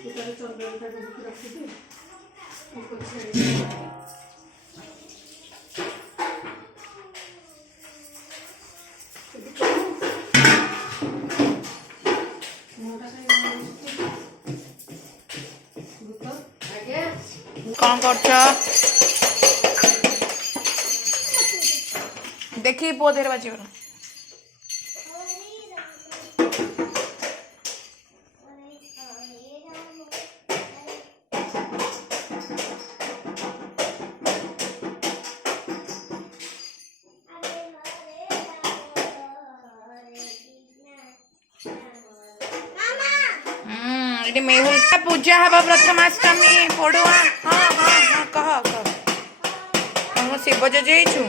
ତାର ଚନ୍ଦନଟା ଧରିକି ରଖିବି। कौन कर देखी पुओ देर बाजी ये मेहुल का पूजा हवा प्रथमाष्टमी पड़ुआ हाँ हाँ हाँ कह कह हम शिव जजेइछु